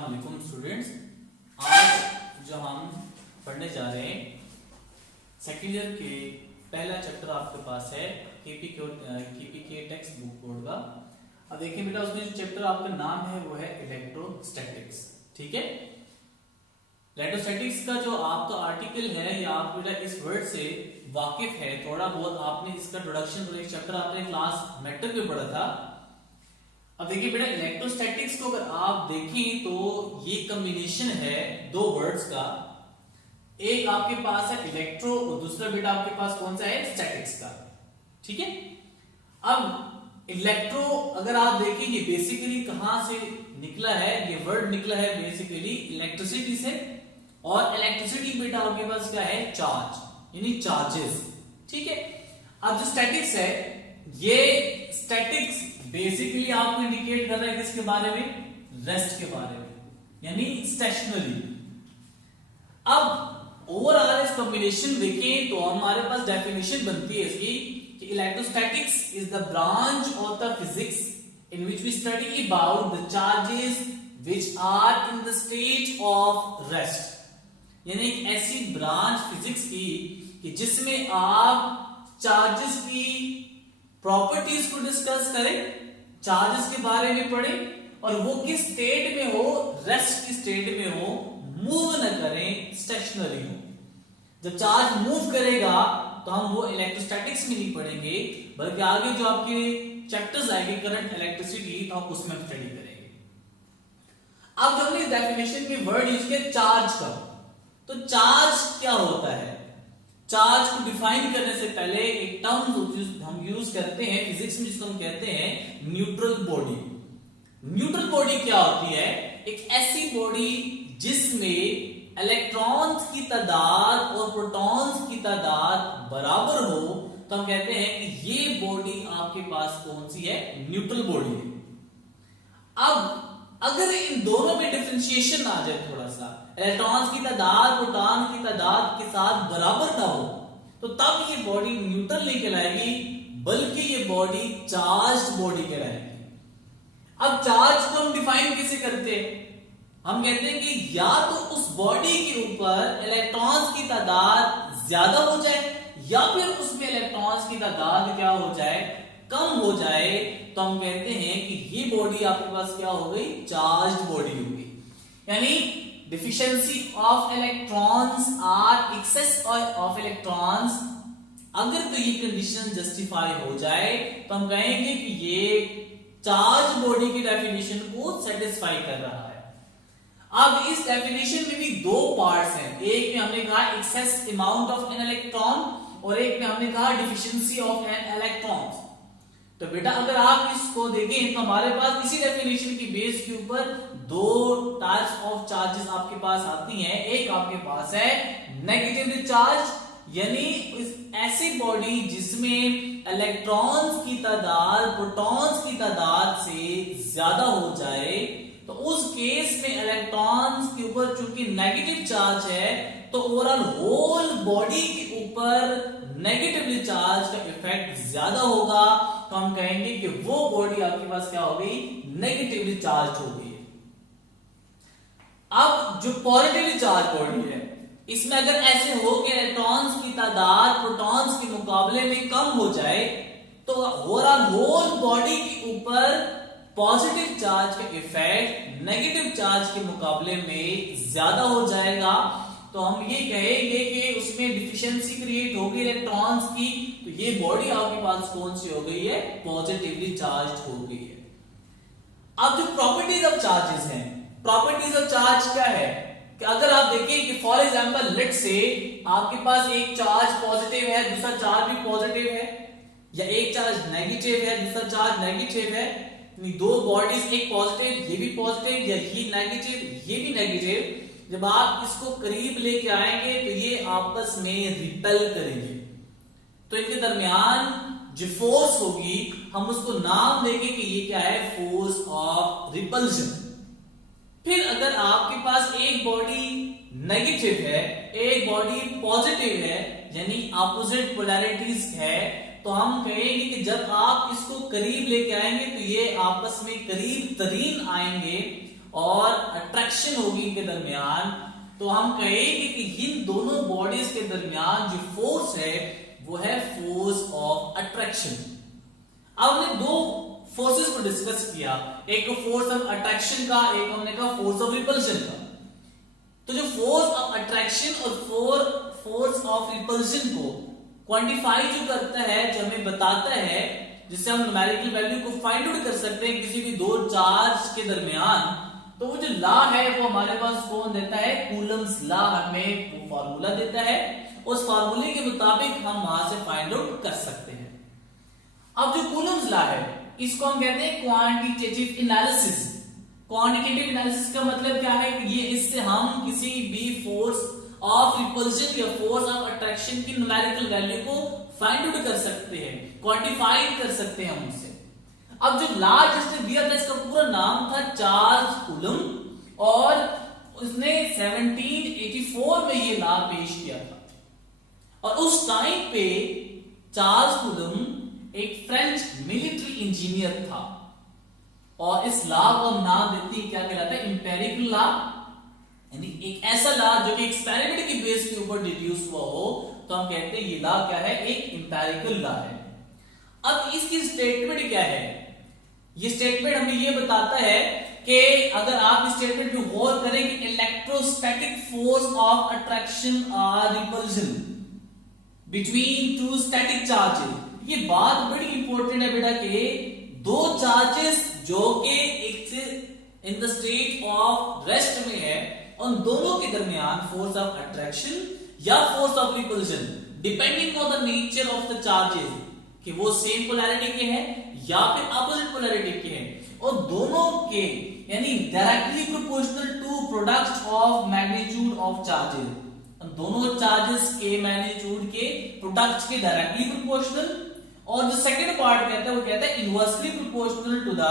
अस्सलाम वालेकुम स्टूडेंट्स। आज जो हम पढ़ने जा रहे हैं सेकेंड ईयर के पहला चैप्टर आपके पास है केपीके टेक्स्ट बुक बोर्ड का। अब देखिए बेटा, उसमें जो चैप्टर आपका नाम है वो है इलेक्ट्रोस्टैटिक्स। ठीक है, इलेक्ट्रोस्टैटिक्स का जो आपका आर्टिकल है या आप बेटा इस वर्ड से वाकिफ है, थोड़ा बहुत आपने इसका इंट्रोडक्शन और एक चैप्टर आपने क्लास मैटर में पढ़ा था। अब देखिए बेटा, इलेक्ट्रोस्टैटिक्स को अगर आप देखें तो ये कॉम्बिनेशन है दो वर्ड्स का। एक आपके पास है इलेक्ट्रो और दूसरा बेटा आपके पास कौन सा है, स्टैटिक्स का। ठीक है, अब इलेक्ट्रो अगर आप देखेंगे बेसिकली कहां से निकला है, ये वर्ड निकला है बेसिकली इलेक्ट्रिसिटी से। और इलेक्ट्रिसिटी बेटा आपके पास क्या है, चार्ज यानी चार्जेस। ठीक है, अब जो स्टैटिक्स है, ये स्टैटिक्स बेसिकली आपको इंडिकेट कर रहा है किसके बारे में, रेस्ट के बारे में, यानी स्टेशनरी। अब ओवरऑल इस कॉम्बिनेशन देखें तो हमारे पास डेफिनेशन बनती है इसकी कि electrostatics is the branch of the physics in which we study about the charges which are in the state of rest. यानी एक ऐसी ब्रांच फिजिक्स की कि जिसमें आप चार्जेस की प्रॉपर्टीज को डिस्कस करें, चार्जेस के बारे में पढ़ें और वो किस स्टेट में हो, रेस्ट की स्टेट में हो, मूव न करें, स्टेशनरी हो। जब चार्ज मूव करेगा तो हम वो इलेक्ट्रोस्टैटिक्स में नहीं पढ़ेंगे, बल्कि आगे जो आपके चैप्टर्स आएंगे करंट इलेक्ट्रिसिटी, तो हम उसमें स्टडी करेंगे। अब जब हमने डेफिनेशन में वर्ड यूज किया चार्ज का, तो चार्ज क्या होता है, चार्ज को डिफाइन करने से पहले एक टर्म हम यूज करते हैं फिजिक्स में, जिसको हम कहते हैं न्यूट्रल बॉडी। न्यूट्रल बॉडी क्या होती है, एक ऐसी बॉडी जिसमें इलेक्ट्रॉन्स की तादाद और प्रोटॉन्स की तादाद बराबर हो, तो हम कहते हैं कि ये बॉडी आपके पास कौन सी है, न्यूट्रल बॉडी है। अब अगर इन दोनों में डिफरेंशिएशन आ जाए, थोड़ा सा इलेक्ट्रॉन्स की तादाद प्रोटॉन की तादाद के साथ बराबर ना हो, तो तब ये बॉडी न्यूट्रल नहीं कहलाएगी, बल्कि ये बॉडी चार्ज्ड बॉडी कहलाएगी। अब चार्ज को हम डिफाइन कैसे करते हैं, हम कहते हैं कि या तो उस बॉडी के ऊपर इलेक्ट्रॉन्स की तादाद ज्यादा हो जाए या फिर उसमें इलेक्ट्रॉन्स की तादाद क्या हो जाए, कम हो जाए, तो हम कहते हैं कि ये बॉडी आपके पास क्या हो गई, चार्ज्ड बॉडी होगी। यानी deficiency of electrons or excess of electrons, अगर तो ये कंडीशन जस्टिफाई हो जाए तो हम कहेंगे कि ये चार्ज बॉडी की डेफिनेशन को सेटिस्फाई कर रहा है। अब इस डेफिनेशन में भी दो पार्ट्स हैं, एक में हमने कहा excess amount of an electron और एक में हमने कहा डिफिशिएंसी ऑफ एन इलेक्ट्रॉन। तो बेटा अगर आप इसको देखें तो हमारे पास इसी डेफिनेशन की बेस के ऊपर दो टाइप्स ऑफ चार्जेस आपके पास आती हैं। एक आपके पास है नेगेटिव चार्ज, यानी ऐसी बॉडी जिसमें इलेक्ट्रॉन्स की तादाद प्रोटॉन्स की तादाद से ज्यादा हो जाए, तो उस केस में इलेक्ट्रॉन्स के ऊपर चूंकि नेगेटिव चार्ज है, तो ओवरऑल होल बॉडी के ऊपर नेगेटिवली चार्ज का इफेक्ट ज्यादा होगा, तो हम कहेंगे कि वो बॉडी आपके पास क्या हो गई, नेगेटिवली चार्ज हो गई। अब जो पॉजिटिवली चार्ज बॉडी है, इसमें अगर ऐसे हो कि इलेक्ट्रॉन्स की तादाद प्रोटॉन्स के मुकाबले में कम हो जाए, तो ओवरऑल होल बॉडी के ऊपर पॉजिटिव चार्ज का इफेक्ट नेगेटिव चार्ज के मुकाबले में ज्यादा हो जाएगा। तो हम ये कहेंगे कि उसमें डिफिशिएंसी क्रिएट होगी इलेक्ट्रॉन्स की, तो ये बॉडी आपके पास कौन सी हो गई है, पॉजिटिवली चार्ज हो गई है। अब जो प्रॉपर्टीज ऑफ चार्जेस हैं, प्रॉपर्टीज ऑफ चार्ज क्या है कि अगर आप देखें कि फॉर एग्जांपल लेट से आपके पास एक चार्ज पॉजिटिव है, दूसरा चार्ज भी पॉजिटिव है, या एक चार्ज नेगेटिव है, दूसरा चार्ज नेगेटिव है, दो बॉडीज, एक पॉजिटिव ये भी पॉजिटिव या ये नेगेटिव ये भी नेगेटिव, जब आप इसको करीब लेके आएंगे तो ये आपस में रिपेल करेंगे, तो इनके दरमियान जो फोर्स होगी हम उसको नाम देंगे कि ये क्या है, फोर्स ऑफ रिपल्शन। फिर अगर आपके पास एक बॉडी नेगेटिव है एक बॉडी पॉजिटिव है, यानी ऑपोजिट पोलैरिटीज है, तो हम कहेंगे कि जब आप इसको करीब लेके आएंगे तो ये आपस में करीब तरीन आएंगे और अट्रैक्शन अट्रैक्शन होगी इनके दरमियान, तो हम कहेंगे कि इन दोनों बॉडीज के दरमियान जो फोर्स है वो है फोर्स ऑफ अट्रैक्शन। अब हमने दो फोर्सेस को डिस्कस किया, एक फोर्स ऑफ अट्रैक्शन का, एक हमने कहा फोर्स ऑफ रिपल्शन का। तो जो फोर्स ऑफ अट्रैक्शन और फोर्स ऑफ रिपल्शन को क्वांटिफाई जो करता है, जो हमें बताता है, जिससे हम न्यूमेरिकल वैल्यू को फाइंड आउट कर सकते हैं किसी भी दो चार्ज के दरमियान, तो वो जो लॉ है वो हमारे पास कौन देता है, कूलम्स लॉ हमें वो फार्मूला देता है। उस फार्मूले के मुताबिक हम वहां से फाइंड आउट कर सकते हैं। अब जो कूलम्स लॉ है इसको हम कहते हैं क्वांटिटेटिव एनालिसिस। क्वांटिटेटिव एनालिसिस का मतलब क्या है कि ये इससे हम किसी भी फोर्स ऑफ रिपल्शन या फोर्स ऑफ अट्रैक्शन की न्यूमेरिकल वैल्यू को फाइंड आउट कर सकते हैं, क्वांटिफाई कर सकते हैं उससे। अब जो लॉ जिसने दिया था इसका पूरा नाम था चार्ल्स कूलम, और उसने 1784 में ये लॉ पेश किया था। और उस टाइम पे चार्ल्स कूलम एक फ्रेंच मिलिट्री इंजीनियर था, और इस लॉ को हम नाम देते हैं क्या कहलाता है, इंपेरिकल लॉ, यानी एक ऐसा लॉ जो कि एक्सपेरिमेंट की बेस के ऊपर डिड्यूस हुआ हो, तो हम कहते हैं ये लॉ क्या है, एक इंपेरिकल लॉ है। अब इसकी स्टेटमेंट क्या है, ये स्टेटमेंट हमें ये बताता है कि अगर आप इस स्टेटमेंट पे गौर करें कि इलेक्ट्रोस्टैटिक फोर्स ऑफ अट्रैक्शन और repulsion between two static charges, ये बात बड़ी इंपॉर्टेंट है बेटा कि दो चार्जेस जो कि एक इन द स्टेट ऑफ रेस्ट में है, उन दोनों के दरमियान फोर्स ऑफ अट्रैक्शन या force of repulsion depending on the nature of the charges, कि वो सेम पोलैरिटी के हैं या फिर अपोजिट पोलैरिटी के हैं, और दोनों के यानी directly proportional to product of magnitude of charges, दोनों चार्जेस के मैग्नीट्यूड के प्रोडक्ट के डायरेक्टली प्रोपोर्शनल। और जो सेकंड पार्ट कहता है वो कहता है inversely proportional to the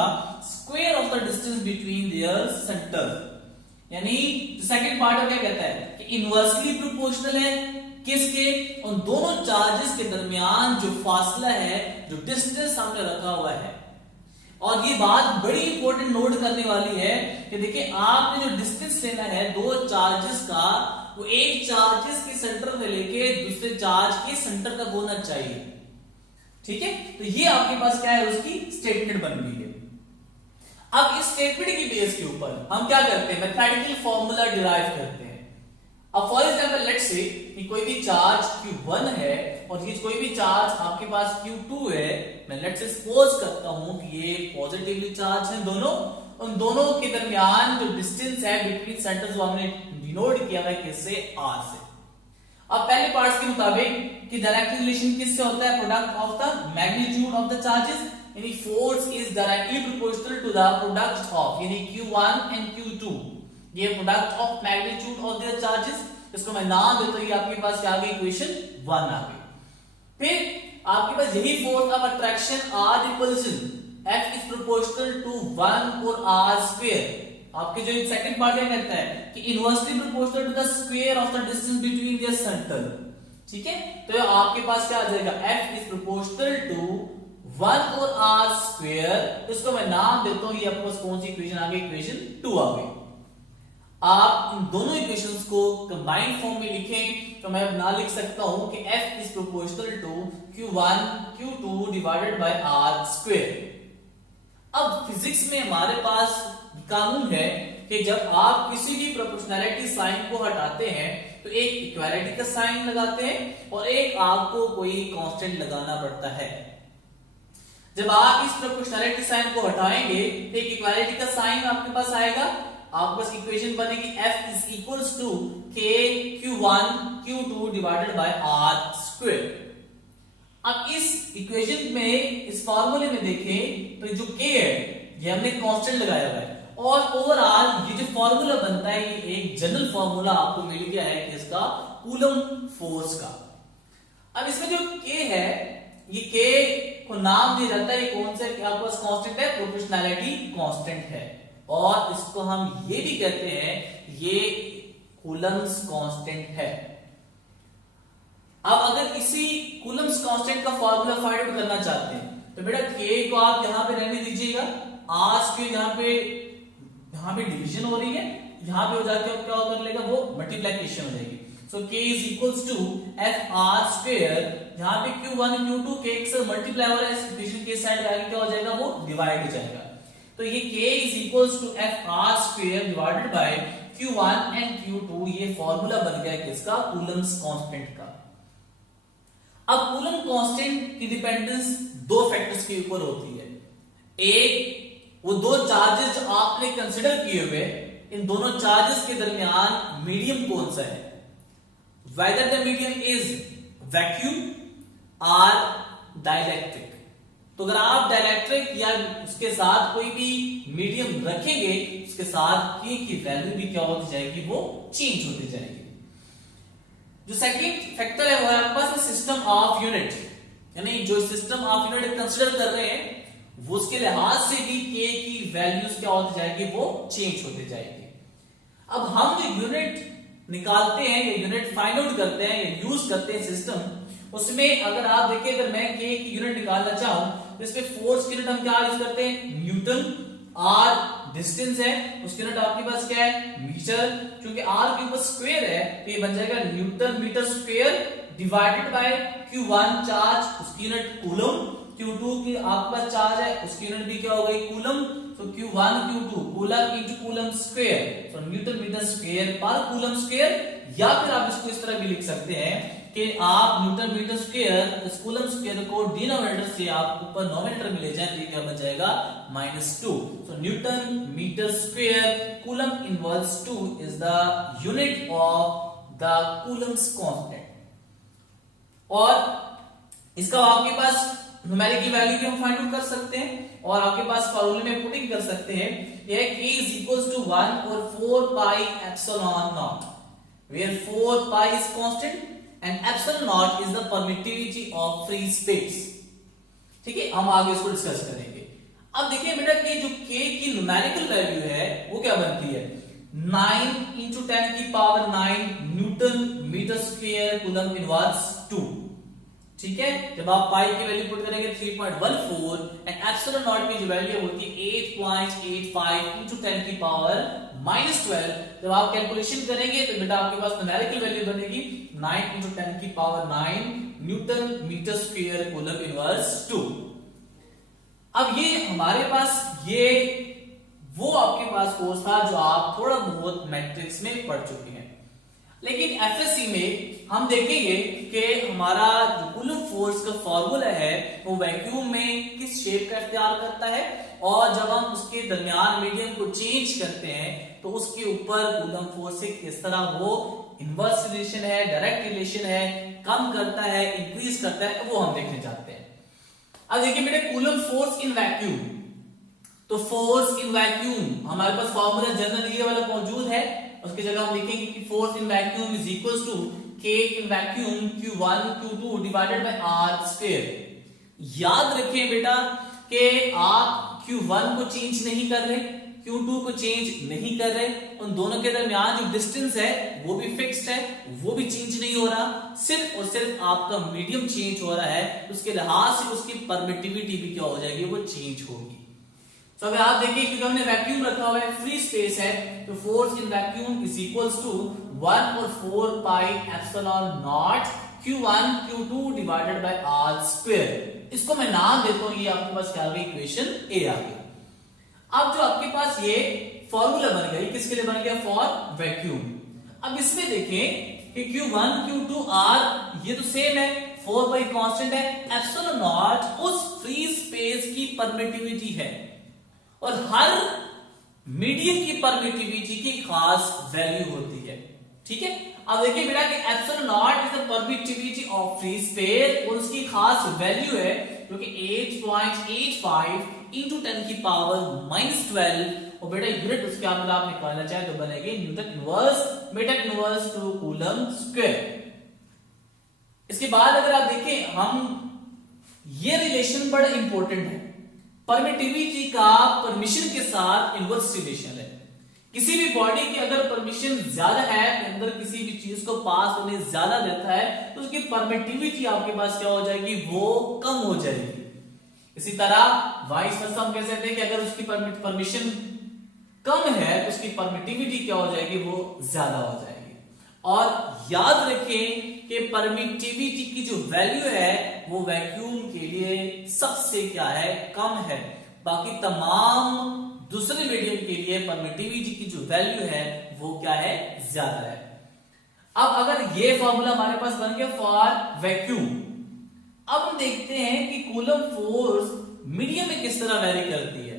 square of the distance between their centre, यानी जो सेकंड पार्ट क्या कहता है कि इनवर्सली प्रोपोर्शनल है किसके, उन दोनों चार्जेस के दरमियान जो फासला है, जो डिस्टेंस हमने रखा हुआ है। और ये बात बड़ी इंपॉर्टेंट नोट करने वाली है कि देखिए आपने जो डिस्टेंस लेना है दो चार्जेस का, वो एक चार्जेस के सेंटर से लेके दूसरे चार्ज के सेंटर तक होना चाहिए, ठीक है। तो ये आपके पास क्या है, उसकी स्टेटमेंट बन गई है। अब इस स्टेटमेंट की बेस के ऊपर हम क्या करते हैं, मैथमेटिकल फॉर्मूला डिराइव करते हैं। अब फॉर एग्जांपल लेट्स से कि कोई भी चार्ज Q1 है और ये कोई भी चार्ज आपके पास Q2 है, मैं लेट्स से सपोज करता हूं कि ये पॉजिटिवली चार्ज है दोनों, उन दोनों के दरमियान जो डिस्टेंस है बिटवीन सेंटर्स वो हमने डिनोट किया है किससे, R से। अब पहले पार्ट्स के मुताबिक कि डायरेक्ट रिलेशन किससे होता है, product of the magnitude of the charges, यानी force is directly proportional to the product of, यानी Q1 एंड Q2, ये product of magnitude of their charges. इसको मैं नाम देता हूं, ये आपके पास क्या आ गई, इक्वेशन 1 आ गई। फिर आपके पास यही force of attraction or repulsion, F is proportional to 1 और R स्क्वायर। आपके जो सेकंड पार्ट क्या कहता है कि inversely proportional to the square of the distance between their centre, ठीक है। तो आपके पास क्या आ जाएगा, F इज प्रोपोर्शनल टू 1 और R स्क्वायर। इसको मैं नाम देता हूं, ये आपके पास कौन सी इक्वेशन आ गई, इक्वेशन 2 आ गई। आप इन दोनों इक्वेशंस को कंबाइंड फॉर्म में लिखें तो मैं अब ना लिख सकता हूं कि F is proportional to Q1 Q2 divided by R square. अब फिजिक्स में हमारे पास कानून है कि जब आप किसी भी प्रोपोर्शनैलिटी साइन को हटाते हैं तो एक इक्वालिटी का साइन लगाते हैं और एक आपको कोई कांस्टेंट लगाना पड़ता है। जब आप इस प्रोपोर्शनैलिटी साइन को हटाएंगे तो एक इक्वालिटी का साइन आपके पास आएगा, आपके पास इक्वेशन बनेगी F is equals to K Q1 Q2 divided by R square. अब इस इक्वेशन में, इस फार्मूले में देखें तो जो K है ये हमने कांस्टेंट लगाया हुआ है, और ओवरऑल ये जो फार्मूला बनता है ये एक जनरल फार्मूला आपको मिल गया है किसका, कूलम फोर्स का। अब इसमें जो K है, ये K को नाम दिया जाता है, ये कौन सा आपके पास कांस्टेंट है, प्रोपोर्शनैलिटी कांस्टेंट है, और इसको हम ये भी कहते हैं ये कूलम्स कांस्टेंट है। अब अगर इसी कूलम्स कांस्टेंट का फार्मूला फाइंड आउट करना चाहते हैं तो बेटा K को आप यहां पे रहने दीजिएगा, R के यहां पे डिवीजन हो रही है, यहाँ पे हो जाके क्या कर लेगा, वो मल्टीप्लीकेशन हो जाएगी। So k is equals to F R square, यहाँ पे q1 q2 k से मल्टीप्लाई हो रहा है, इक्वेशन के साइड आगे क्या हो जाएगा, वो डिवाइड हो जाएगा। तो ये k is equals to F R square divided by q1 and q2, ये फॉर्मूला बन गया किसका, कूलम्स कांस्टेंट का। अब कूलम कांस्टेंट की डिपेंडेंस दो फैक्टर्स के ऊपर होती है। एक, वो दो चार्जेस जो आपने कंसिडर किए हुए, इन दोनों चार्जेस के दरमियान मीडियम कौन सा है, whether the medium is vacuum or dielectric। तो अगर आप डाइलेक्ट्रिक या उसके साथ कोई भी मीडियम रखेंगे, उसके साथ k की वैल्यू भी क्या होती जाएगी, वो चेंज होती जाएगी। जो सेकंड फैक्टर है वो है आपके पास सिस्टम ऑफ यूनिट, यानी जो सिस्टम ऑफ यूनिट कंसीडर कर रहे हैं वो उसके लिहाज से भी k की वैल्यूज क्या होती जाएगी, वो चेंज होती जाएगी। अब हम जो यूनिट निकालते हैं या यूनिट फाइंड आउट करते हैं या यूज करते हैं सिस्टम, उसमें अगर आप देखिए, अगर मैं k की यूनिट निकालना चाहूं तो इसमें फोर्स की यूनिट हम क्या यूज करते हैं, न्यूटन। r डिस्टेंस है, उसकी यूनिट आपके पास क्या है, मीटर। क्योंकि r के ऊपर स्क्वायर है तो ये बन जाएगा newton metre square divided by q1 charge, उसकी यूनिट कूलम। q2 की आपके पास चार्ज है, उसकी यूनिट भी क्या हो गई, कूलम। तो q1 q2 coulomb into coulomb square, तो न्यूटन मीटर स्क्वायर पर कूलम स्क्वायर। या फिर आप इसको इस तरह भी लिख सकते हैं कि आप न्यूटन मीटर स्क्वायर इस कूलम स्क्वायर को डिनोमिनेटर से आप ऊपर नोमिनेटर में ले जाएं तो क्या बन जाएगा, -2। So newton metre square coulomb inverse 2 is the unit of the coulomb's constant. और इसका आपके पास न्यूमेरिकल वैल्यू भी हम फाइंड आउट कर सकते हैं और आपके पास फॉर्मूले में पुटिंग कर सकते हैं। यह k is equals to 1 और 4 pi epsilon naught, where 4 pi is constant and epsilon naught is the permittivity of free space। ठीक है, हम आगे इसको डिस्कस करेंगे। अब देखिए बेटा कि जो k की न्यूमेरिकल वैल्यू है वो क्या बनती है, 9 into 10 की power 9 newton metre square coulomb inverse 2। ठीक है, जब आप पाई की वैल्यू पुट करेंगे 3.14 एंड एप्सिलॉन नॉट की जो वैल्यू होती है 8.85 into 10 की पावर -12। जब आप कैलकुलेशन करेंगे तो बेटा आपके पास न्यूमेरिकल वैल्यू बनेगी 9 into 10 की power 9 newton metre square coulomb inverse 2। अब ये हमारे पास ये वो आपके पास कोर्स था जो आप थोड़ा बहुत मैट्रिक्स में पढ़ चुके हैं, लेकिन एफएससी में हम देखेंगे कि हमारा जो कूलम फोर्स का फॉर्मूला है वो वैक्यूम में किस शेप का इख्तियार करता है, और जब हम उसके दरमियान मीडियम को चेंज करते हैं तो उसके ऊपर कूलम फोर्स से किस तरह वो इनवर्स रिलेशन है, डायरेक्ट रिलेशन है, कम करता है, इंक्रीज करता है, वो हम देखने चाहते हैं। अब देखिए बेटे कूलम फोर्स इन वैक्यूम, तो फोर्स इन वैक्यूम हमारे पास फॉर्मूला जनरल ये वाला मौजूद है, उसकी जगह हम लिखेंगे कि force in vacuum is equals to k in vacuum q1 q2 divided by r square. याद रखें बेटा कि आप q1 को चेंज नहीं कर रहे, q2 को चेंज नहीं कर रहे, उन दोनों के दरमियान जो डिस्टेंस है वो भी फिक्स्ड है, वो भी चेंज नहीं हो रहा, सिर्फ और सिर्फ आपका मीडियम चेंज हो रहा है, उसके लिहाज से उसकी परमिटिविटी भी क्या हो जाएगी, वो चेंज होगी। तो अगर आप देखिए क्योंकि हमने वैक्यूम रखा हुआ है, फ्री स्पेस है, तो force in vacuum is equals to 1 और 4 pi epsilon naught q1 q2 divided by r square. इसको मैं नाम देता हूं, ये आपके पास क्या आ गई, इक्वेशन ए आ गई। अब जो आपके पास ये फॉर्मूला बन गई, किसके लिए बन गया, फॉर वैक्यूम। अब इसमें देखें कि q1 q2 r ये तो सेम है, 4 पाई कांस्टेंट है, एप्सिलॉन नॉट उस फ्री स्पेस की परमिटिविटी है और हर मीडियम की परमिटिविटी की खास वैल्यू होती है। ठीक है, अब देखिए बेटा कि epsilon not is the permittivity of free space और उसकी खास वैल्यू है जो कि 8.85 into 10 की पावर -12, और बेटा यूनिट उसके अंदर आप निकालना चाहे तो बनेगी newton inverse metre inverse two coulomb square. इसके बाद अगर आप देखें, हम ये रिलेशन बड़ा इंपॉर्टेंट है, परमिटिविटी का परमिशन के साथ इनवर्स रिलेशन है। किसी भी बॉडी की अगर परमिशन ज्यादा है, अंदर किसी भी चीज को पास होने ज्यादा देता है, तो उसकी परमिटिविटी आपके पास क्या हो जाएगी, वो कम हो जाएगी। इसी तरह वाइस वर्सा हम कह सकते हैं कि अगर उसकी परमिशन कम है तो उसकी परमिटिविटी क्या हो जाएगी, वो ज्यादा हो जाएगी। और याद रखें कि परमिटिविटी की जो वैल्यू है वो वैक्यूम के लिए सबसे क्या है, कम है। बाकी तमाम दूसरे मीडियम के लिए परमिटिविटी की जो वैल्यू है वो क्या है, ज्यादा है। अब अगर ये फॉर्मूला हमारे पास बन गया फॉर वैक्यूम, अब हम देखते हैं कि कूलम फोर्स मीडियम में किस तरह वेरी करती है।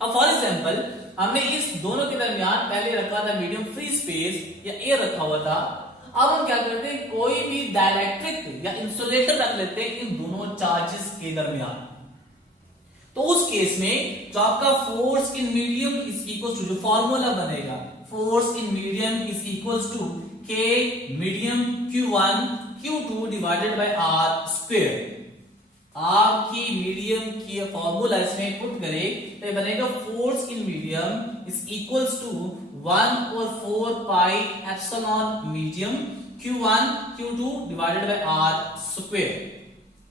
अब फॉर एग्जांपल हमने इस दोनों के दरमियान पहले रखा था मीडियम फ्री स्पेस या एयर रखा हुआ था। अब हम क्या करते हैं, कोई भी डाइलेक्ट्रिक या इंसुलेटर रख लेते हैं इन दोनों चार्जेस के दरमियान। तो उस केस में जो आपका force in medium is equal to, जो फॉर्मूला बनेगा force in medium is equal to K medium Q1 Q2 divided by R square. आपकी मीडियम की फॉर्मूला इसमें पुट करें तो बनेगा force in medium is equals to 1/4 pi epsilon medium Q1 Q2 divided by R square.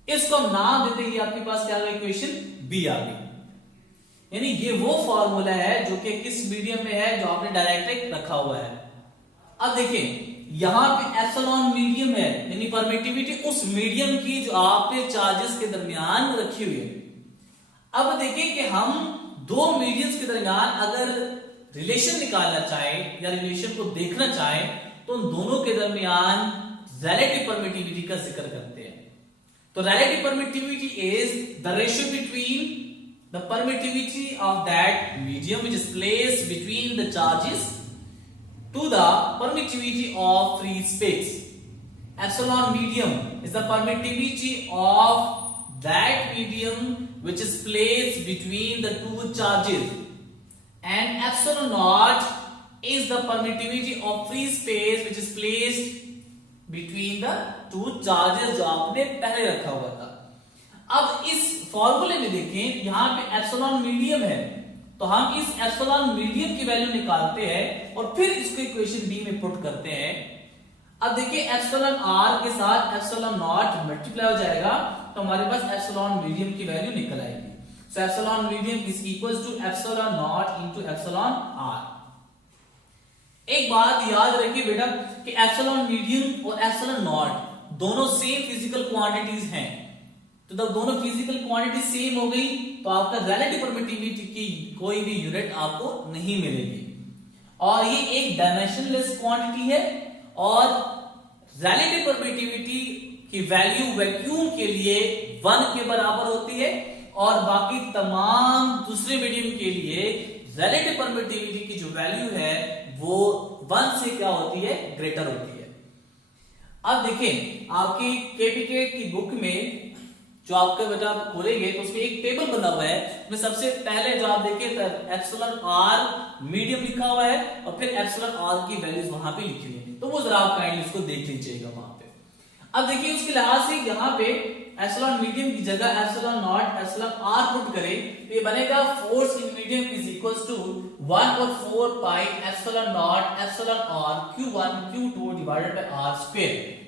इसको हम नाम देते हैं, आपके पास क्या आ गया, इक्वेशन बी आ गई। यानी ये वो फॉर्मूला है जो कि किस मीडियम में है, जो आपने डायरेक्ट्रिक रखा हुआ है। अब देखिए यहां पे एप्सिलॉन मीडियम है, यानी परमिटिविटी उस मीडियम की जो आपने चार्जेस के दरमियान रखी हुई है। अब देखिए कि हम दो मीडियम्स के दरमियान अगर रिलेशन निकालना चाहे या रिलेशन को देखना चाहे तो उन दोनों के दरमियान रिलेटिव परमिटिविटी का जिक्र करते हैं। तो relative permittivity is the ratio between the permittivity of that medium which is placed between the charges to the permittivity of free space. Epsilon medium is the permittivity of that medium which is placed between the two charges, and epsilon naught is the permittivity of free space which is placed between the two charges जो आपने पहले रखा हुआ था। अब इस फॉर्मूले में देखें यहां पे epsilon मीडियम है, तो हम इस एप्सिलॉन मीडियम की वैल्यू निकालते हैं और फिर इसको इक्वेशन बी में पुट करते हैं। अब देखिए एप्सिलॉन आर के साथ एप्सिलॉन नॉट मल्टीप्लाई हो जाएगा तो हमारे पास एप्सिलॉन मीडियम की वैल्यू निकल आएगी। So epsilon medium is equals to epsilon nought into epsilon R. एक बात याद रखिए बेटा कि एप्सिलॉन मीडियम और एप्सिलॉन नॉट दोनों सेम फिजिकल क्वांटिटीज हैं, तो जब दोनों फिजिकल क्वांटिटी सेम हो गई तो आपका रिलेटिव परमिटिविटी की कोई भी यूनिट आपको नहीं मिलेगी। और ये एक डायमेंशनलेस क्वांटिटी है और रिलेटिव परमिटिविटी की वैल्यू वैक्यूम के लिए 1 के बराबर होती है और बाकी तमाम दूसरे मीडियम के लिए रिलेटिव परमिटिविटी की जो वैल्यू है वो 1 से क्या होती है, ग्रेटर होती है। अब देखें आपकी केपीके की बुक में जो आपका बेटा आप खोलेंगे तो उसमें एक टेबल बना हुआ है, उसमें सबसे पहले जो आप देखिए एप्सिलॉन आर मीडियम लिखा हुआ है और फिर एप्सिलॉन आर की वैल्यूज वहां पे लिखी हुई है, तो वो जरा आप काइंडली उसको देख लीजिएगा वहां पे। अब देखिए उसके लिहाज से यहाँ पे एप्सिलॉन मीडियम की जगह epsilon naught epsilon r put करें तो ये बनेगा force in medium is equals to 1/4 pi epsilon naught epsilon r Q1 Q2 divided by R square.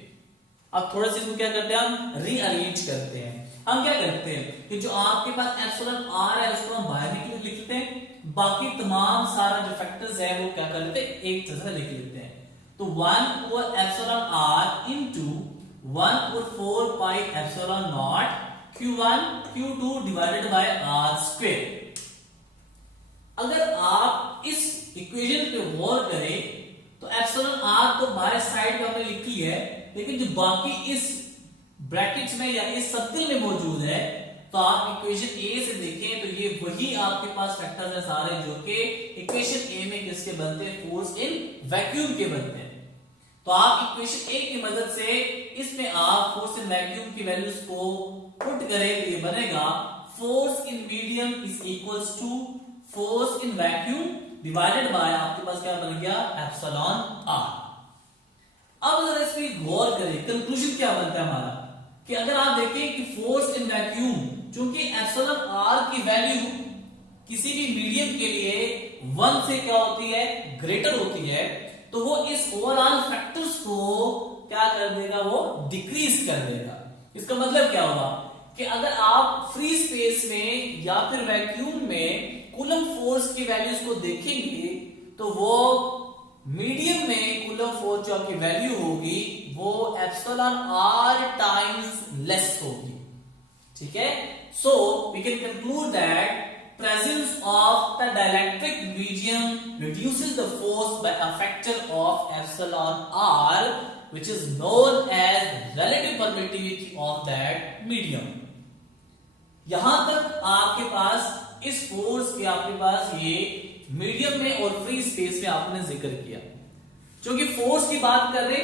अब थोड़ा सा इसको क्या करते हैं, हम रीअरेंज करते हैं। हम क्या करते हैं कि जो आपके पास एप्सिलॉन आर है उसको हम बाहर लिख लेते हैं, बाकी तमाम सारा जो फैक्टर्स है वो क्या करते हैं, एक जगह लिख लेते हैं। तो 1 epsilon r into 1/4 pi epsilon naught Q1 Q2 divided by R square. अगर आप इस इक्वेशन पे गौर करें तो एप्सिलॉन आर तो बाहर साइड पे हमने लिखी है, लेकिन जो बाकी इस ब्रैकेट्स में या इस सर्कल में मौजूद है तो आप इक्वेशन ए से देखें तो ये वही आपके पास फैक्टर्स है सारे जो कि इक्वेशन ए में किसके बनते हैं, फोर्स इन वैक्यूम के बनते हैं। तो आप इक्वेशन ए की मदद से इसमें आप फोर्स इन वैक्यूम की वैल्यूज को पुट करें तो ये बनेगा force in medium is equals to force in vacuum divided by आपके पास क्या बन गया, एप्सिलॉन आर। अब अगर इस पर गौर करें कंक्लूजन क्या बनता है हमारा कि अगर आप देखें कि फोर्स इन वैक्यूम चूंकि एप्सिलॉन आर की वैल्यू किसी भी मीडियम के लिए 1 से क्या होती है, ग्रेटर होती है, तो वो इस ओवरऑल फैक्टर्स को क्या कर देगा, वो डिक्रीज कर देगा। इसका मतलब क्या होगा कि अगर आप फ्री स्पेस में या फिर वैक्यूम में कूलम फोर्स की वैल्यूज को देखेंगे तो वो मीडियम में कूलम फोर्स जो आपकी वैल्यू होगी वो एप्सिलॉन आर टाइम्स लेस होगी, ठीक है। So we can conclude that presence of the dielectric medium reduces the force by a factor of epsilon r, which is known as relative permittivity of that medium. यहां तक आपके पास इस force के आपके पास ये मीडियम में और फ्री स्पेस में आपने जिक्र किया। क्योंकि फोर्स की बात कर रहे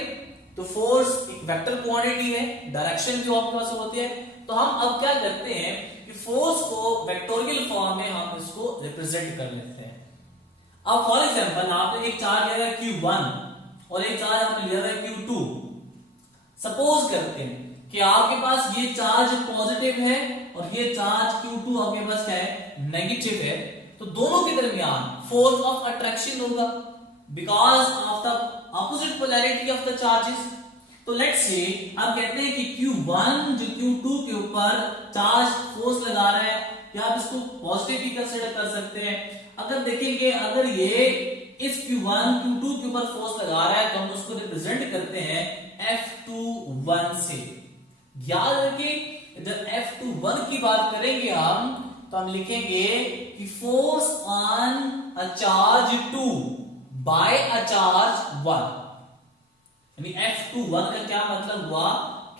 तो फोर्स एक वेक्टर क्वांटिटी है, डायरेक्शन जो आपके पास होती है, तो हम अब क्या करते हैं कि फोर्स को वेक्टोरियल फॉर्म में हम इसको रिप्रेजेंट कर लेते हैं। अब फॉर एग्जांपल आपने एक चार्ज लिया है Q1 और एक चार्ज आपने लिया है Q2। सपोज करते हैं कि आपके पास ये चार्ज पॉजिटिव है और ये चार्ज Q2 आपके पास क्या है, नेगेटिव है, तो दोनों के दरमियान फोर्स ऑफ अट्रैक्शन होगा because of the opposite polarity of the charges. तो लेट्स से हम कहते हैं कि Q1 जो Q2 के ऊपर चार्ज फोर्स लगा रहा है, या आप इसको पॉजिटिव भी कंसीडर कर सकते हैं। अगर देखेंगे अगर ये इस Q1 Q2 के ऊपर फोर्स लगा रहा है तो हम उसको रिप्रेजेंट करते हैं F21 से। याद रखिए जब F21 की बात करेंगे हम तो हम लिखेंगे कि force on a charge 2 by a charge 1। यानी F21 का क्या मतलब हुआ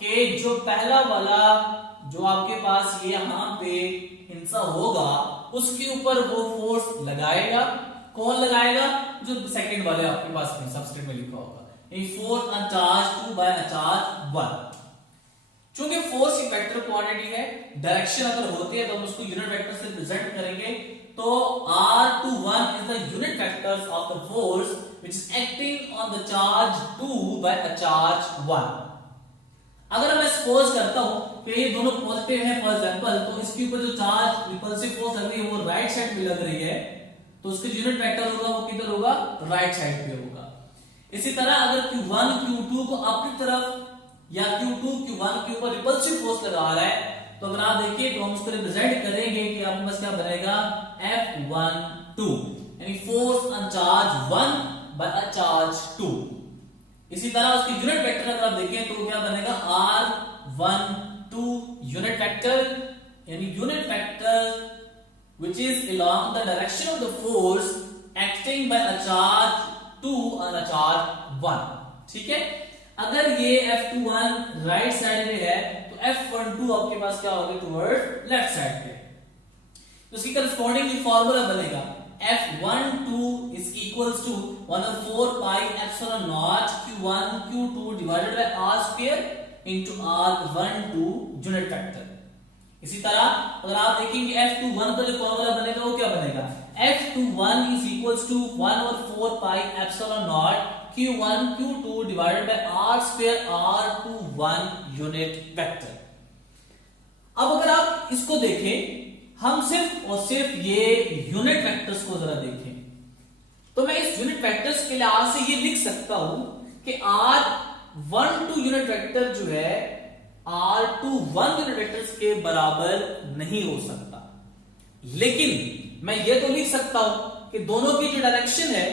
कि जो पहला वाला जो आपके पास ये यहां पे हिंसा होगा उसके ऊपर वो फोर्स लगाएगा। कौन लगाएगा? जो सेकंड वाले आपके पास में सबस्क्रिप्ट में लिखा होगा, यानी force on charge 2 by charge 1। चूंकि फोर्स एक वेक्टर क्वांटिटी है, डायरेक्शन अगर होती है तो हम उसको यूनिट वेक्टर से रिप्रेजेंट करेंगे। तो R21 is the unit vectors of the force which is acting on the charge 2 by a charge 1। अगर मैं सपोज करता हूं कि ये दोनों पॉजिटिव हैं फॉर एग्जांपल, तो इसके ऊपर जो चार्ज रिपल्सिव फोर्स लग रही है वो राइट साइड में लग रही है, तो उसका यूनिट वेक्टर होगा वो किधर होगा? राइट साइड पे होगा। इसी तरह अगर Q1 Q2 को अपनी तरफ या Q2 Q1 के ऊपर रिपल्सिव फोर्स लगा रहा है, तो अगर आप देखिए तो हम उसको रिप्रेजेंट करेंगे कि आपके पास क्या बनेगा? F12 यानी force on charge 1 by a charge 2। इसी तरह उसकी यूनिट वेक्टर अगर आप देखें तो क्या बनेगा? R12 यूनिट वेक्टर यानी unit vector which is along the direction of the force acting by a charge 2 on a charge 1। ठीक है, अगर ये F21 राइट साइड में है तो F12 आपके पास क्या होगा? टुवर्ड लेफ्ट साइड पे। तो इसकी करस्पॉन्डिंग जो फॉर्मूला बनेगा F12 is equals to 1/4 pi epsilon naught Q1 Q2 divided by R square into R12 unit vector. इसी तरह अगर आप देखेंगे F21 का जो फॉर्मूला बनेगा वो क्या बनेगा? F21 is equals to 1/4 pi epsilon naught Q1 Q2 divided by R square R21 unit vector. अब अगर आप इसको देखें, हम सिर्फ और सिर्फ ये यूनिट वेक्टर्स को जरा देखें, तो मैं इस यूनिट वेक्टर्स के लिहाज से ये लिख सकता हूं कि R12 यूनिट वेक्टर जो है R21 यूनिट वेक्टर्स के बराबर नहीं हो सकता। लेकिन मैं ये तो लिख सकता हूं कि दोनों की जो डायरेक्शन है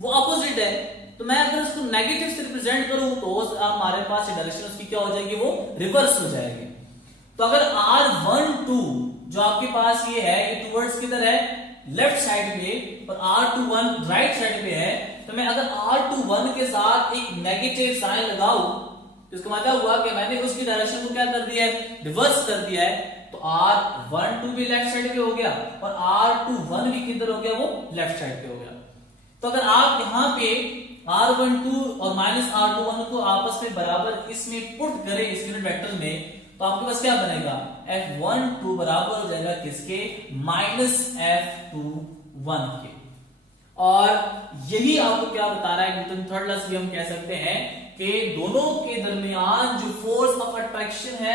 वो अपोजिट है, तो मैं अगर उसको नेगेटिव से रिप्रेजेंट करूं तो हमारे पास डायरेक्शन उसकी क्या हो जाएगी? वो रिवर्स हो जाएगी। तो अगर R12 जो आपके पास ये है ये टुवर्ड्स किधर है? लेफ्ट साइड में, और R21 राइट साइड में है, तो मैं अगर R21 के साथ एक नेगेटिव साइन लगाऊं तो इसका मतलब हुआ कि मैंने उसकी डायरेक्शन को क्या कर दिया है? रिवर्स कर दिया है। तो R12 भी लेफ्ट साइड पे हो गया और R21 भी किधर हो गया? वो लेफ्ट साइड पे हो गया। तो अगर आप यहां पे R12 और माइनस R21 को आपस में बराबर इसमें पुट करें इस यूनिट वेक्टर में, तो आपके पास क्या बनेगा? F12 बराबर हो जाएगा किसके? माइनस F21 के। और यही आपको क्या बता रहा है न्यूटन थर्ड लॉ से? हम कह सकते हैं कि दोनों के दरमियान जो फोर्स ऑफ अट्रैक्शन है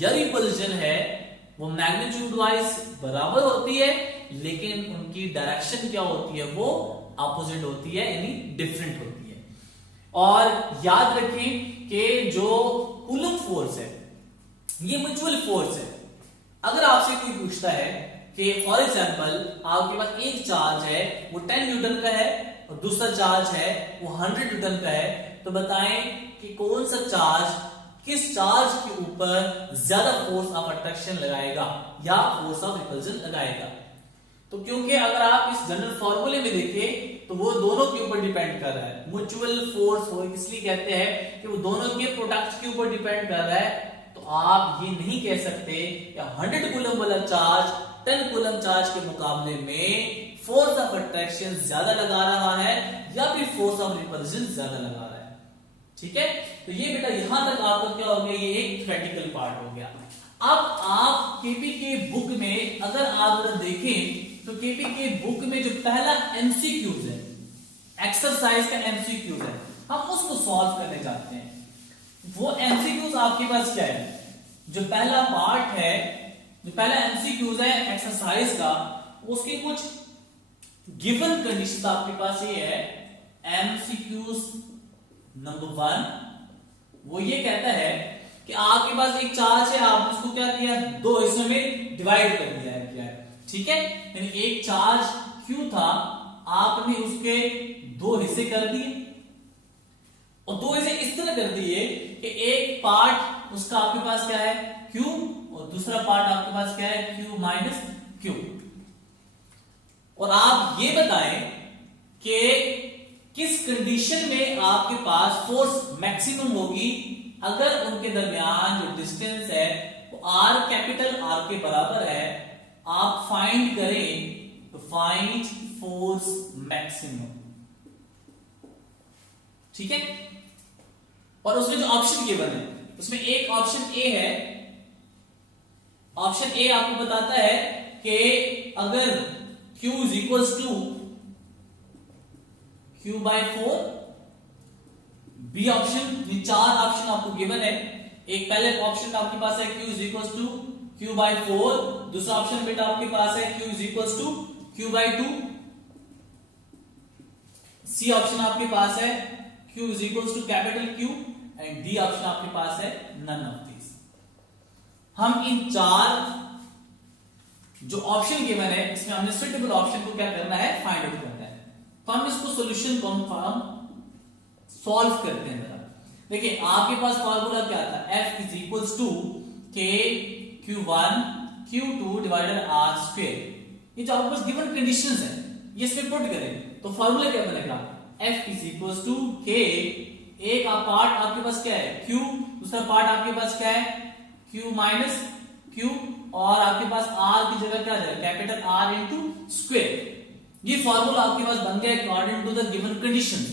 या रिपल्शन है वो मैग्नीट्यूड वाइज बराबर होती है, लेकिन उनकी डायरेक्शन क्या होती है? वो अपोजिट होती है, यानी डिफरेंट होती है। और याद रखें कि जो कूलम फोर्स है ये म्यूचुअल फोर्स है। अगर आपसे कोई पूछता है कि फॉर एग्जांपल आपके पास एक चार्ज है वो 10 न्यूटन का है और दूसरा चार्ज है वो 100 न्यूटन का है, तो बताएं कि कौन सा चार्ज किस चार्ज के ऊपर ज्यादा फोर्स ऑफ अट्रैक्शन लगाएगा या फोर्स ऑफ रिपल्जन लगाएगा। तो क्योंकि अगर आप इस जनरल फॉर्मूले में देखें तो वो दोनों के ऊपर डिपेंड कर रहा है, म्यूचुअल फोर्स हो इसलिए कहते हैं कि वो दोनों के प्रोडक्ट के ऊपर डिपेंड कर रहा है। तो आप ये नहीं कह सकते कि 100 कूलम वाला चार्ज 10 कूलम चार्ज के मुकाबले में फोर्स ऑफ अट्रैक्शन ज्यादा लगा रहा है या फिर फोर्स ऑफ रिपल्जन ज्यादा लगा रहा है। ठीक है, तो ये बेटा यहां तक आपका क्या हो गया, ये एक थ्योरेटिकल पार्ट हो गया। अब आप केपी के बुक में अगर आप देखें तो केपी के बुक में जो पहला एमसीक्यूज है, एक्सरसाइज का एमसीक्यूज है, हम उसको सॉल्व करने जाते हैं। वो एमसीक्यूज आपके पास क्या है, जो पहला पार्ट है, जो पहला एमसीक्यूज है एक्सरसाइज का, उसके कुछ गिवन कंडीशन आपके पास ये है। एमसीक्यूज नंबर 1 वो ये कहता है कि आपके पास एक चार्ज है, आपने उसको क्या किया, दो हिस्सों में डिवाइड कर दिया है। ठीक है, यानी एक चार्ज Q था, आपने उसके दो हिस्से कर दिए और दो हिस्से इस तरह कर दिए कि एक पार्ट उसका आपके पास क्या है Q और दूसरा पार्ट आपके पास क्या है Q माइनस Q। और आप ये बताएं कि किस कंडीशन में आपके पास फोर्स मैक्सिमम होगी अगर उनके दरमियान जो डिस्टेंस है वो R कैपिटल R के बराबर है। आप फाइंड करें तो फाइंड फोर्स मैक्सिमम। ठीक है, और उसमें जो ऑप्शन गिवन है उसमें एक ऑप्शन ए है। ऑप्शन ए आपको बताता है कि अगर Q is equal to Q/4, B option, ये चार ऑप्शन आपको गिवन है। एक पहले ऑप्शन आपके पास है Q is equal to Q/4, दूसरा ऑप्शन बेटा आपके पास है Q is equal to Q/2, C option आपके पास है Q is equal to capital Q and D option आपके पास है नन ऑफ दिस। हम इन चार जो ऑप्शन गिवन है इसमें हमने सुटेबल ऑप्शन को क्या करना है, फाइंड आउट करना है। तो हम इसको सॉल्यूशन कॉन्फर्म सॉल्व करते हैं। देखिए आपके पास फार्मूला क्या था, F is equal to K Q1 Q2 divided R square. ये जो आपके पास गिवन कंडीशंस है ये इसमें पुट करें तो फार्मूला क्या बनेगा, F is equal to K, एक पार्ट आपके पास क्या है Q, दूसरा पार्ट आपके पास क्या है Q माइनस Q, और आपके पास R की जगह क्या है कैपिटल R इंटू स्क्वायर। ये फार्मूला आपके पास बन गया according to the given condition.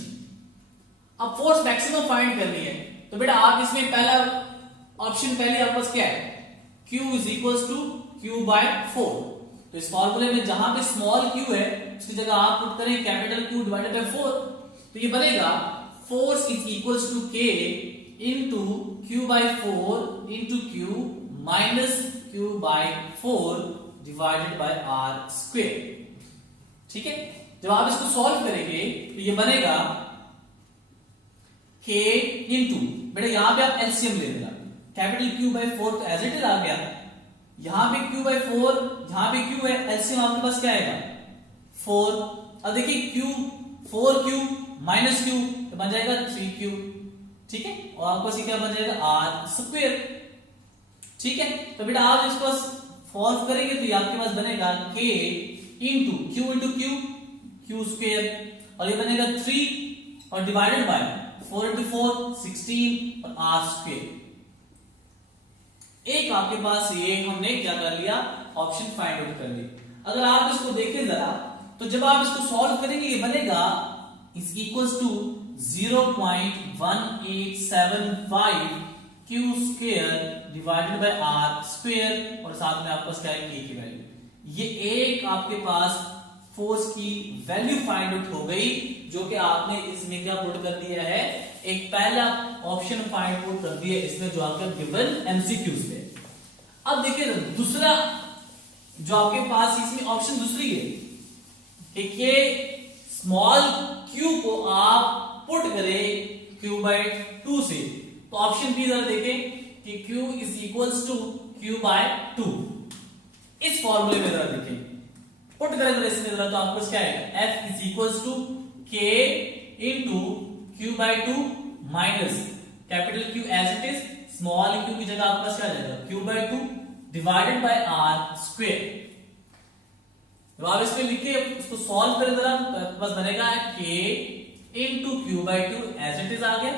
अब फोर्स मैक्सिमम फाइंड करनी है तो बेटा आप इसमें पहला ऑप्शन पहले आपके पास क्या है Q is equal to Q/4। तो इस फॉर्मूले में जहां पे स्मॉल q है उसकी जगह आप पुट करें कैपिटल Q डिवाइडेड बाय 4, तो ये बनेगा force is equal to K into Q/4 into Q minus Q/4 divided by R square. ठीक है, जब आप इसको सॉल्व करेंगे तो ये बनेगा K इंटू, बेटा यहां पे आप एलसीएम ले लेना, कैपिटल Q/4 तो एज इट इज आ गया, यहां पे Q/4, यहां पे Q है, एलसीएम आपके पास क्या आएगा 4। अब देखिए 4Q माइनस Q तो बन जाएगा 3Q। ठीक है, और आपके पास क्या बन जाएगा R स्क्वायर। ठीक है, तो बेटा आप इसको सॉल्व करेंगे तो ये आपके पास बनेगा K इंटू Q स्क्वायर, और ये बनेगा 3 और डिवाइडेड बाय 4 इंटू 4 16 और R स्क्वायर। एक आपके पास ये हमने क्या कर लिया, ऑप्शन फाइंड आउट कर लिया। अगर आप इसको देखें जरा तो जब आप इसको सॉल्व करेंगे ये बनेगा is equals to 0.1875 Q square divided by R square, और साथ में आपके पास क्या है K की वैल्यू। ये एक आपके पास फोर्स की वैल्यू फाइंड आउट हो गई जो कि आपने इसमें क्या पुट कर दिया है, एक पहला ऑप्शन फाइंड आउट कर दिया इसमें जो आपका गिवन एमसीक्यूज है। अब देखिए दूसरा जो आपके पास इसमें ऑप्शन दूसरी है कि स्मॉल q को आप पुट करें Q/2 से, तो ऑप्शन बी जरा देखें कि Q is equals to Q/2। इस इस फॉर्मूले में जरा देखें, पुट करें जरा इसमें जरा, तो आपको क्या आएगा, F is equal to K into Q by 2 minus capital Q as it is, small q की जगह आपके पास क्या आ जाएगा, Q by 2 divided by R square. तो आप इसमें लिखिए, इसको सॉल्व करें जरा, तो बस बनेगा K into Q by 2 as it is आ गया।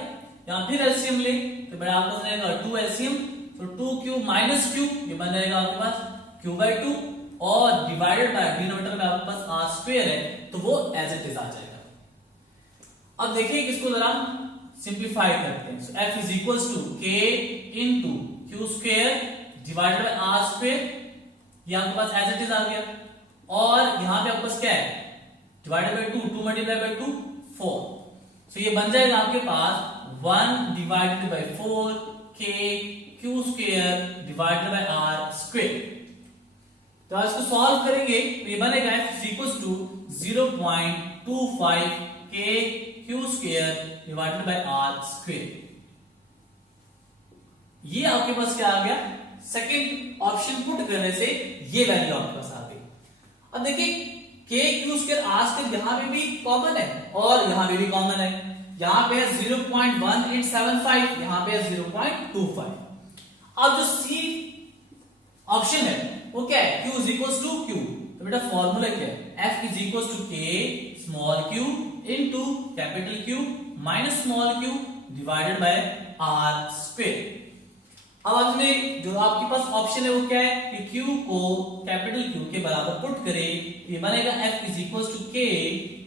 यहां फिर एलसीएम ले तो बड़ा आपको बनेगा 2 एलसीएम, तो 2Q माइनस Q, ये बन जाएगा आपके पास Q बाई 2 और डिवाइडेड बाय डिनोमिनेटर में आपके पास R स्क्वायर है, तो वो एज इट इज आ जाएगा। अब देखिए इसको जरा सिंप्लीफाई करते हैं। So F is equals to K into Q square divided by R square, ये आपके पास एज इट इज आ गया, और यहां पे आपके पास क्या है, divided by 2, 2 multiply by 2 4, so ये बन जाएगा आपके पास 1 divided by 4 K Q square divided by R square. तो आज इसको सॉल्व करेंगे तो ये बनेगा F is equals to 0.25 K Q square divided by R square. ये आपके पास क्या आ गया, सेकंड ऑप्शन पुट करने से ये वैल्यू आपके पास आ गई। अब देखिए K Q square R square यहां पे भी कॉमन है और यहां पे भी कॉमन है, यहां पे है 0.1875, यहां पे है 0.25। अब जो C ऑप्शन है वो क्या है, Q is equals to Q, तो बेटा फॉर्मूला क्या है, F is equals to K small q into capital Q minus small q divided by R square. अब आपने जो आपके पास ऑप्शन है वो क्या है कि Q को कैपिटल Q के बराबर पुट करें, ये बनेगा F is equals to K